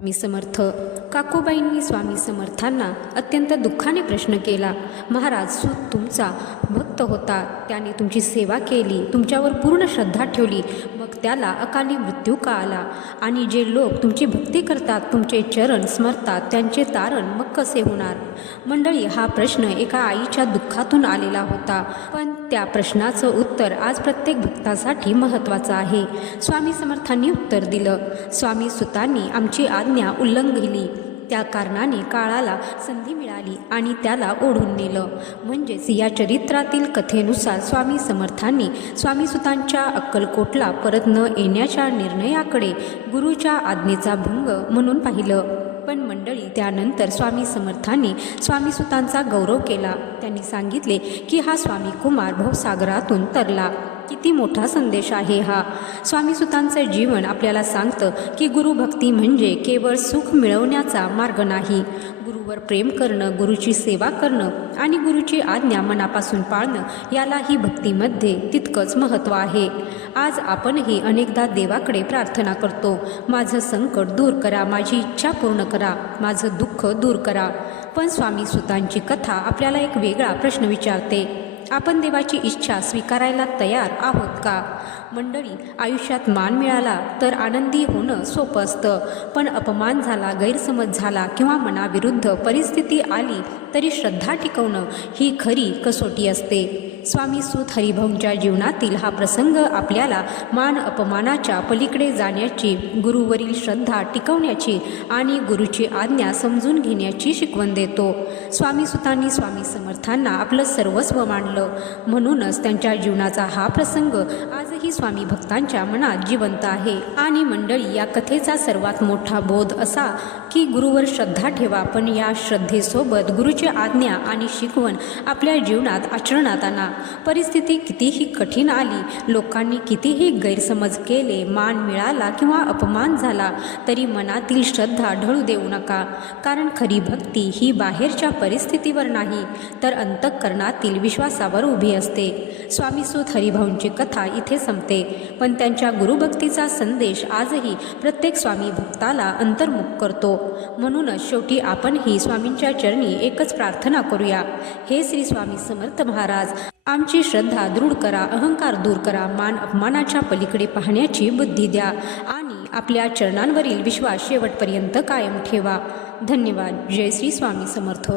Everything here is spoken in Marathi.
स्वामी समर्थ. काकूबाईंनी स्वामी समर्थांना अत्यंत दुःखाने प्रश्न केला. महाराज, सूत तुमचा भक्त होता, त्याने तुमची सेवा केली, तुमच्यावर पूर्ण श्रद्धा ठेवली, मग त्याला अकाली मृत्यू का आला? आणि जे लोक तुमची भक्ती करतात, तुमचे चरण स्मरतात, त्यांचे तारण मग कसे होणार? मंडळी, हा प्रश्न एका आईच्या दुःखातून आलेला होता, पण त्या प्रश्नाचं उत्तर आज प्रत्येक भक्तासाठी महत्त्वाचं आहे. स्वामी समर्थांनी उत्तर दिलं. स्वामी सुतांनी आमची आज्ञा उल्लंघिली, त्या कारणाने काळाला संधी मिळाली आणि त्याला ओढून नेलं. म्हणजेच या चरित्रातील कथेनुसार स्वामी समर्थांनी स्वामीसुतांच्या अक्कलकोटला परत न येण्याच्या निर्णयाकडे गुरुच्या आज्ञेचा भंग म्हणून पाहिलं. पण मंडळी, त्यानंतर स्वामी समर्थांनी स्वामीसुतांचा गौरव केला. त्यांनी सांगितले की हा स्वामी कुमार भवसागरातून तरला. किती मोठा संदेश आहे हा! स्वामीसुतांचं जीवन आपल्याला सांगतं की गुरुभक्ती म्हणजे केवळ सुख मिळवण्याचा मार्ग नाही. गुरुवर प्रेम करणं, गुरुची सेवा करणं आणि गुरुची आज्ञा मनापासून पाळणं यालाही भक्तीमध्ये तितकंच महत्त्व आहे. आज आपणही अनेकदा देवाकडे प्रार्थना करतो, माझं संकट दूर करा, माझी इच्छा पूर्ण करा, माझं दुःख दूर करा. पण स्वामीसुतांची कथा आपल्याला एक वेगळा प्रश्न विचारते. आपण देवाची इच्छा स्वीकारायला तयार आहोत का? मंडळी, आयुष्यात मान मिळाला तर आनंदी होणं सोपं असतं, पण अपमान झाला, गैरसमज झाला किंवा मनाविरुद्ध परिस्थिती आली तरी श्रद्धा टिकवणं ही खरी कसोटी असते. स्वामी सूत हरिभाऊंच्या जीवनातील हा प्रसंग आपल्याला मान अपमानाच्या पलीकडे जाण्याची, गुरुवरील श्रद्धा टिकवण्याची आणि गुरुची आज्ञा समजून घेण्याची शिकवण देतो. स्वामीसुतांनी स्वामी समर्थांना आपलं सर्वस्व मानलं, म्हणूनच त्यांच्या जीवनाचा हा प्रसंग आजही स्वामी भक्तांच्या मनात जिवंत आहे. आणि मंडळी, या कथेचा सर्वात मोठा बोध असा की गुरुवर श्रद्धा ठेवा, पण या श्रद्धेसोबत गुरुची आज्ञा आणि शिकवण आपल्या जीवनात आचरणात आणा. परिस्थिती कितीही कठीण आली, लोकांनी कितीही गैरसमज केले, मान मिळाला किंवा अपमान झाला तरी मनातील श्रद्धा ढळू देऊ नका. कारण खरी भक्ती ही बाहेरच्या परिस्थितीवर नाही, तर अंतःकरणातील विश्वासावर उभी असते. स्वामीसूत हरिभाऊंची कथा इथे संपते, पण त्यांच्या गुरुभक्तीचा संदेश आजही प्रत्येक स्वामी भक्ताला अंतर्मुख करतो. म्हणूनच शेवटी आपणही स्वामींच्या चरणी एकच प्रार्थना करूया. हे श्री स्वामी समर्थ महाराज, आमची श्रद्धा दृढ करा, अहंकार दूर करा, मान अपमानाच्या पलीकडे पाहण्याची बुद्धी द्या आणि आपल्या चरणांवरील विश्वास शेवटपर्यंत कायम ठेवा. धन्यवाद. जय श्री स्वामी समर्थ.